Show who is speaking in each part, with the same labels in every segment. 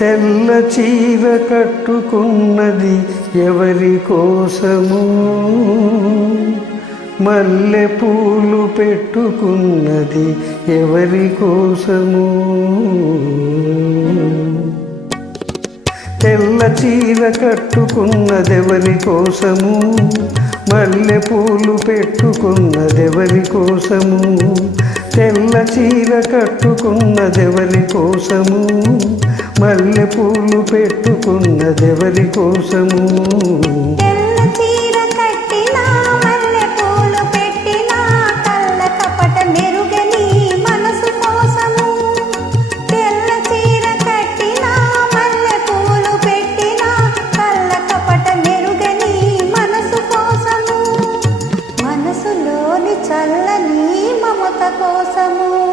Speaker 1: తెల్ల చీర కట్టుకున్నది ఎవరి కోసము? మల్లె పూలు పెట్టుకున్నది ఎవరి కోసము? తెల్ల చీర కట్టుకున్నదెవరి కోసము? మల్లె పూలు పెట్టుకున్నదెవరి కోసము? తెల్ల చీర కట్టుకున్నదెవరి కోసము? మల్లె పూలు పెట్టుకున్నదెవరి కోసము.
Speaker 2: చీర మనసు తెల్ల చీర మనసు మనసులోని చల్లని మమత కోసము.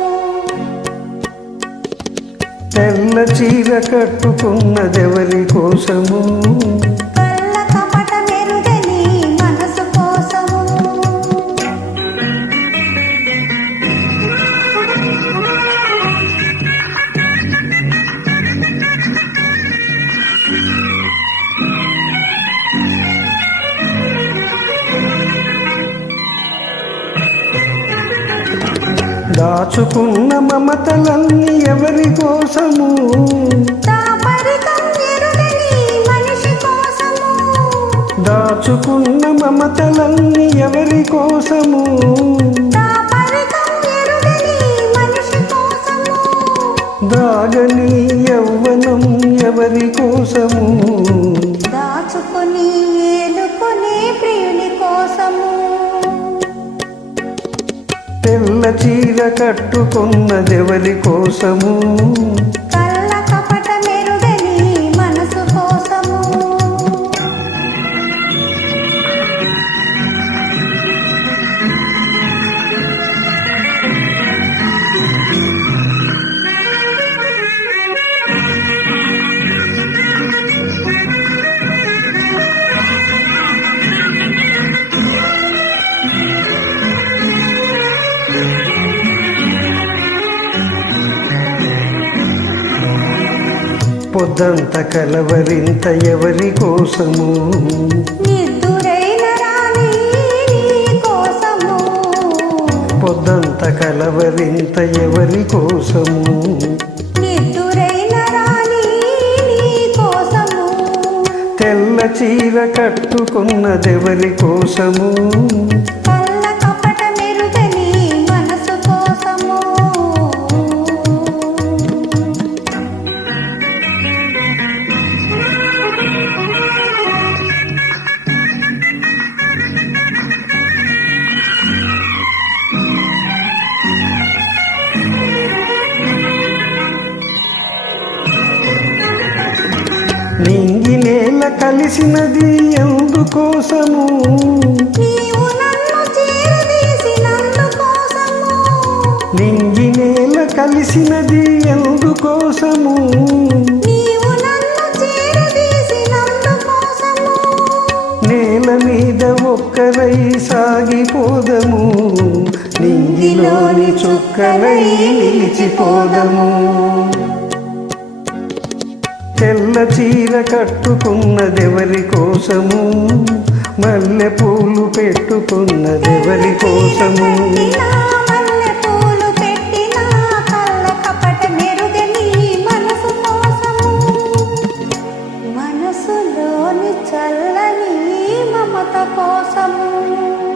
Speaker 1: తెల్ల చీర కట్టుకున్నదెవరి కోసము. దాచుకున్న మమతలన్నీ ఎవరి కోసము? దాచుకున్న మమతలన్నీ ఎవరి కోసము?
Speaker 2: కోసము
Speaker 1: దాగని యవ్వనం ఎవరి కోసము? చీర కట్టుకున్నదెవరి కోసము. పొద్దంత కలవరింత ఎవరి కోసము? పొద్దంత కలవరింత ఎవరి కోసము. తెల్ల చీర కట్టుకున్నదెవరి కోసము? నింగి నేల కలిసినది ఎందుకోసము? నింగి నేల కలిసినది ఎందుకోసము? నేల మీద ఒక్కరై సాగిపోదము. నింగిలోని చుక్కలై నిలిచిపోదము. తెల్ల చీర కట్టుకున్నదెవరి కోసము? మల్లె పూలు పెట్టుకున్నదెవరి
Speaker 2: కోసము? మనసులోని చల్లని మమత కోసము.